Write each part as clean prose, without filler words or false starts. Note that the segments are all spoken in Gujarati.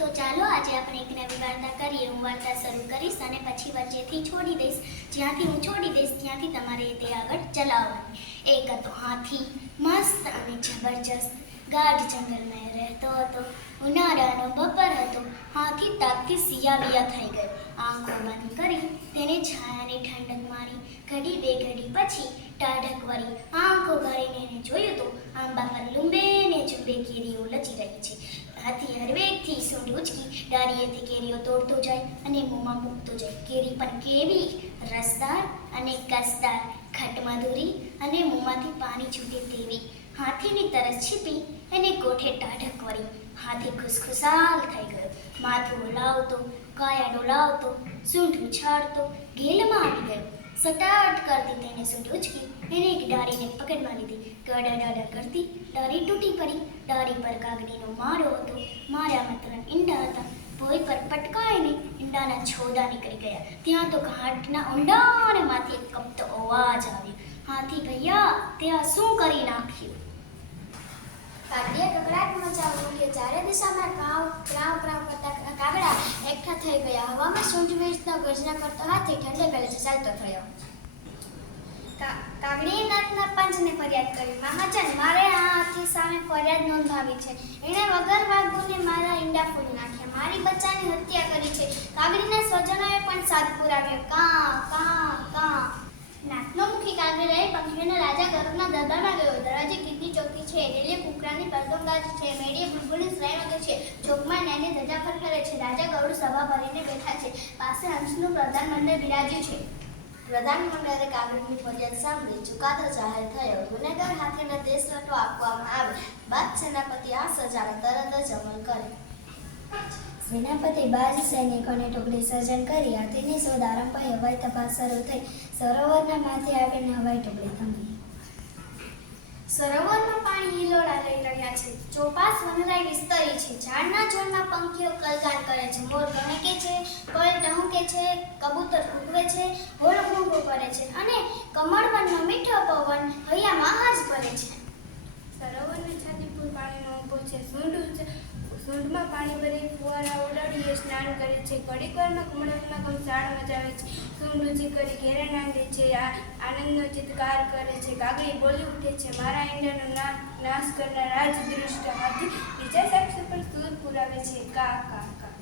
તો ચાલો આજે આપણે એક નવી વાર્તા કરીએ. હું વાર્તા શરૂ કરીશ અને પછી વચ્ચેથી છોડી દઈશ. જ્યાંથી હું છોડી દઈશ ત્યાંથી તમારે તે આગળ ચલાવવાની. એક હતો હાથી, મસ્ત અને જબરજસ્ત ગાઢ જંગલમાં રહેતો હતો. ઉનાળાનો બપોર હતો. હાથી તાપથી સિયાવિયા થઈ ગયો. આંખો બંધ કરી તેને છાયાની ઠંડક મારી. ઘડી બે ઘડી પછી ટાઢક વળી આંખો ભરીને એને જોયું તો આંબા પર લૂંબે ને જુબે કેરીઓ લચી રહી છે. હાથી હળવેકથી સૂંઢ ઉચકી ડાળીએથી કેરીઓ તોડતો જાય અને મોંમાં મૂકતો જાય. કેરી પણ કેવી રસદાર અને કસદાર, ખટમધુરી અને મોંમાંથી પાણી છૂટે તેવી. હાથીની તરસ છીપી એને કોઠે ટાઢક વળી. હાથી ખુશખુશાલ થઈ ગયો. માથું હલાવતો, કાયા ડોલાવતો, સૂંઢ ઉછાળતો ગેલમાં આવી ગયો. સટાટ કરતી તેને સૂંઢ ઉચકી એને એક ડાળીને પકડવા લીધી. ગડાડા કરતી ડાળી તૂટી પડી. ડાળી પર કાગડીનો માળો હતો. માળામાં 3 ઈંડા હતા. ભોંય પર પટકાઈને ઈંડાના છોદા નીકળી ગયા. ત્યાં તો ઘાટના ઊંડાણમાંથી એક કપતો અવાજ આવ્યો. હાથી ભૈયા, તે આ શું કરી નાખ્યું? કાગડીએ કકડાટ મચાવ્યો કે ચારે દિશામાં ક્રાવ ક્રાવ કરતા કાગડા એકઠા થઈ ગયા. હવામાં સૂંઢ વીજતો ગર્જના કરતો હાથી ઠંડે પેલેથી ચાલતો થયો. કાગડીએ નાતના પંચને ફરિયાદ કરી. મામાજાન, મારે આ હાથી સામે ફરિયાદ નોંધાવી છે. એણે વગર વાગુને મારા ઈંડા ફોડી નાખ્યા, મારી બચ્ચાની હત્યા કરી છે. કાગડીના સ્વજનોએ પણ સાથ પુરાવ્યો. કાં કાં કાં. નાકનો મુખી કાગડી પંખીઓના રાજા ગરુડના દરબારમાં ગયો. દરવાજે કીડી ચોકી છે, રેલીએ કુકડાની પરદોંગાજ છે, મેળીએ બુલબુલની શ્રાઈ વાગે છે, ચોકમાં નાની ધજા ફરફરે છે. રાજા ગરુડ સભા ભરીને બેઠા છે. પાસે હંસનું પ્રધાનમંડળ બિરાજ્યું છે. પ્રધાનમંડળે કાગડીની ફરિયાદ સાંભળી ચુકાદો જાહેર થયો. ગુનેગાર હાથીને દેશવટો આપવામાં આવે. બાદ સેનાપતિ આ સજાને તરત જ અમલ કરે. સેનાપતિ બાજ સૈનિકોને ટુકડી સર્જન કરી. હાથીની શોધ આરંભાઈ. હવાઈ તપાસ શરૂ થઈ. સરોવરના માથે આવીને હવાઈ ટુકડી થંભી. સરોવરમાં પાણી હિલોળા લઈ રહ્યા છે. ચોપાસ વનરાઈ વિસ્તરી છે. ઝાડના ઝાડના પંખીઓ કલકાલ કરે છે. મોર ગણકે છે, કોયલ ટહુકે છે, કબૂતર કૂકવે છે, હોળ ઘૂંઘું કરે છે અને કમળવનનો મીઠો પવન હૈયામાં જ ભરે છે. સરોવરની છાતી પર પાણીનો ઊભો છે. સૂંઢમાં પાણી ભરી ફુવારા ઉડાડીએ સ્નાન કરે છે. ઘડીકવારમાં કમળવનમાં ઘમસાણ મચાવે છે. સૂંઢ ઊંચી કરી ઘેરે નાંગે છે. આનંદનો ચિત્કાર કરે છે. કાગડી બોલી ઉઠે છે, મારા ઈંડાનો નાશ કરનાર રાજદુષ્ટ હાથી બીજા સાક્ષી પર સૂર પુરાવે છે. કા કા કા.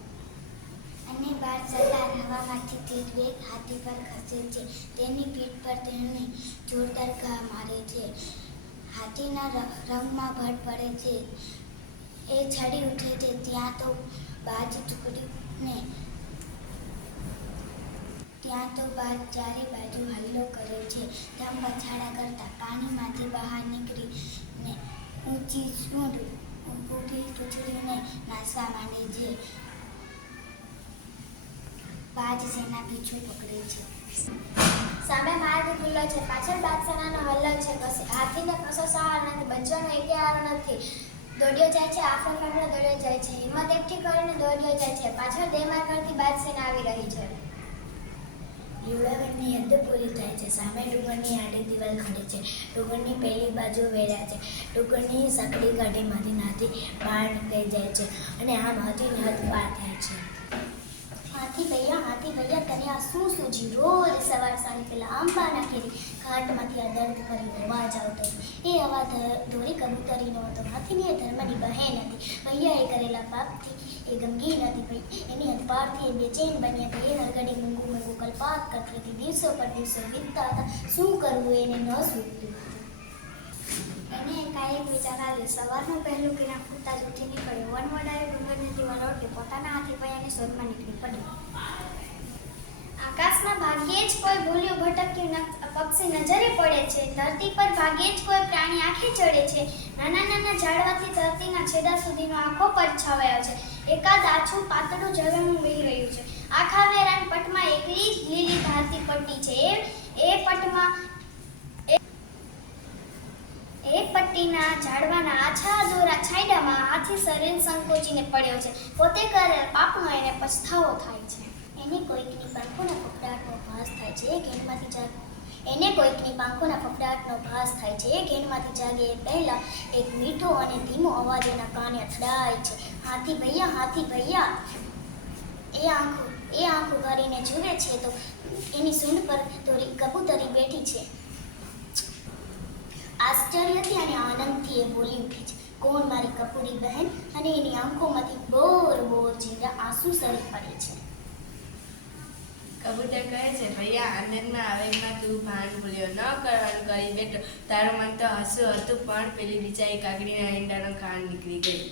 અને બાર સલાર હવામાંથી તીર વેગ હાથી પર ખસે છે. તેની પીઠ પર તેને જોરદાર ઘા મારે છે. હાથીના રંગમાં ભટ પડે છે. એ છડી ઉઠે છે. ત્યાં તો બાજ ચારે બાજુ હલ્લો કરે છે. ધમ પછાડા કરતા પાણીમાંથી બહાર નીકળીને ઊંચી સૂંઢ ઊભી ટૂચડીને નાસવા માંડે છે. બાજ સેના પીછો પકડે છે. સામે માર્ગ ખુલ્લો છે. પાછળ બાદશાહનો હલ્લો છે. હાથીને કશો સહાર નથી. બચવાનો એકે આરો નથી. દોડ્યો જાય છે. આફર ફાફડો દોડ્યો જાય છે. હિંમત એકઠી કરીને દોડ્યો જાય છે. પાછળ દેમાર કરતી બાદ સેના આવી રહી છે. લીવડાવનની હદ પૂરી થાય છે. સામે ડુંગરની આડી દિવાલ ખડે છે. ડુંગરની પહેલી બાજુ વેરા છે. ડુંગરની સાંકડી ગાડીમાંથી નાથી બહાર નીકળી જાય છે અને આમ હાથીની હદ પાર થાય છે. હાથી ભૈયા, તને આ શું સૂજી? રોજ સવાર સાંજ પેલા આંબાના કેરી ઘાટમાંથી આ દર્દ ભરી અવાજ આવતો હતો. એ અવાજ ધોરી કબૂતરીનો હતો. હાથીની એ ધર્મની બહેન હતી. ભૈયા એ કરેલા પાપથી એ ગમગીન હતી. ભાઈ એની હદપારથી એ બેચેન બન્યા હતા. એ હરગડી મૂંગું મૂંગું કલ્પાત કરતી હતી. દિવસો પર દિવસો વીતતા હતા. શું કરવું એને ન સૂચતું. એને એકાએક વિચાર આવ્યો. સવારનું પહેલું કિરણ ફૂટતા જ ઉઠી નીકળ્યો. વનવડાએ ડુંગરની દિવાલ ઓળખી પોતાના હાથી પૈયાની શોધમાં નીકળી પડ્યો. આકાશમાં ભાગ્યે જ કોઈ ભૂલ્યું ભટક્યું પક્ષી નજરે પડે છે. ધરતી પર ભાગ્યે જ કોઈ પ્રાણી આંખે ચડે છે. નાના નાના ઝાડવાથી ધરતીના છેડા સુધીનો આખો પટ છવાયો છે. એકાદ આછું પાતળું ઝરણું વહી રહ્યું છે. આખા વેરાન પટમાં એકલી જ લીલી ધારતી પટ્ટી છે. એ પટ્ટીના ઝાડવાના આછા દોરા છાંયડામાં હાથી શરીર સંકોચીને પડ્યો છે. પોતે કરેલ પાપનો એને પછતાવો થાય છે. એને કોઈકની પાંખોના પકડાટનો ભાસ થાય છે. ઘેરમાંથી એને કોઈકની પાંખોના ફફડાટનો ભાસ થાય છે. એ ઘેનમાંથી જાગે એ પહેલાં એક મીઠો અને ધીમો અવાજ એના કાને અથડાય છે. હાથી ભૈયા. એ આંખો કરીને જુએ છે તો એની સૂંઢ પર તો કબૂતરી બેઠી છે. આશ્ચર્યથી અને આનંદથી એ બોલી ઉઠી છે, કોણ મારી કપૂરી બહેન? અને એની આંખોમાંથી બોર જેવા આંસુ સરી પડે છે. કબૂતર કહે છે, ભૈયા આનંદમાં આવેગમાં તું ભાન ભૂલ્યો, ન કરવાનું કરી બેઠો. તારું મન તો હસું હતું, પણ પેલી બિચારી કાગડીના ઈંડાનો ખાંડ નીકળી ગઈ.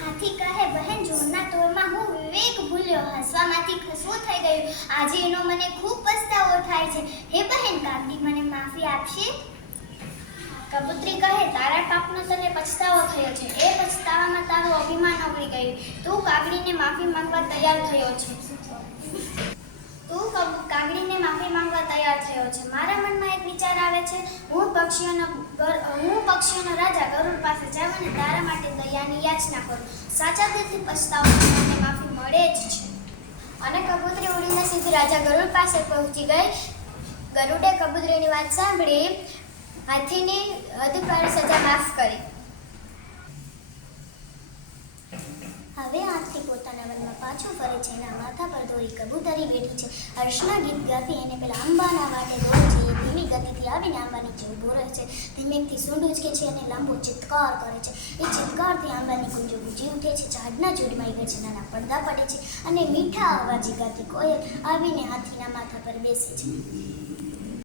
હાથી કહે, બહેન જોરના તોડમાં હું વિવેક ભૂલ્યો, હસવામાંથી ખસવું થઈ ગયું. આજે એનો મને ખૂબ પસ્તાવો થાય છે. હે બહેન, કાગડી મને માફી આપશે? કબૂતરી કહે, તારા પાપનો તને પછતાવો થયો છે. એ પછતાવામાં તારું અભિમાન ઓગળી ગયું. તું કાગડીને માફી માંગવા તૈયાર થયો છે. મારા મનમાં એક વિચાર આવે છે. હું પક્ષીઓનો રાજા ગરુડ પાસે જાઉં અને તારા માટે દયાની યાચના કરું. સાચા દિલથી પછતાવો મને માફી મળે જ છે. અને કબૂતરી ઉડીને સીધી રાજા ગરુડ પાસે પહોંચી ગઈ. ગરુડે કબૂતરીની વાત સાંભળી હાથીની હદપાર સજા માફ કરી. હવે હાથી પોતાના વનમાં પાછો ફરે છે. એના માથા પર દોરી કબૂતરી બેઠી છે. હર્ષના ગીત ગાતી એને પેલા આંબાના વાટે દોડે છે. એ ધીમી ગતિથી આવીને આંબા નીચે ઊભો રહે છે. ધીમેકથી સૂંઢ ઉચકે છે અને લાંબો ચિત્કાર કરે છે. એ ચિત્કારથી આંબાની કુંજો ગુંજી ઉઠે છે. ઝાડના ઝૂડમાં ગજનાના પડદા પડે છે અને મીઠા અવાજે ગાતી કોયલ આવીને હાથીના માથા પર બેસે છે.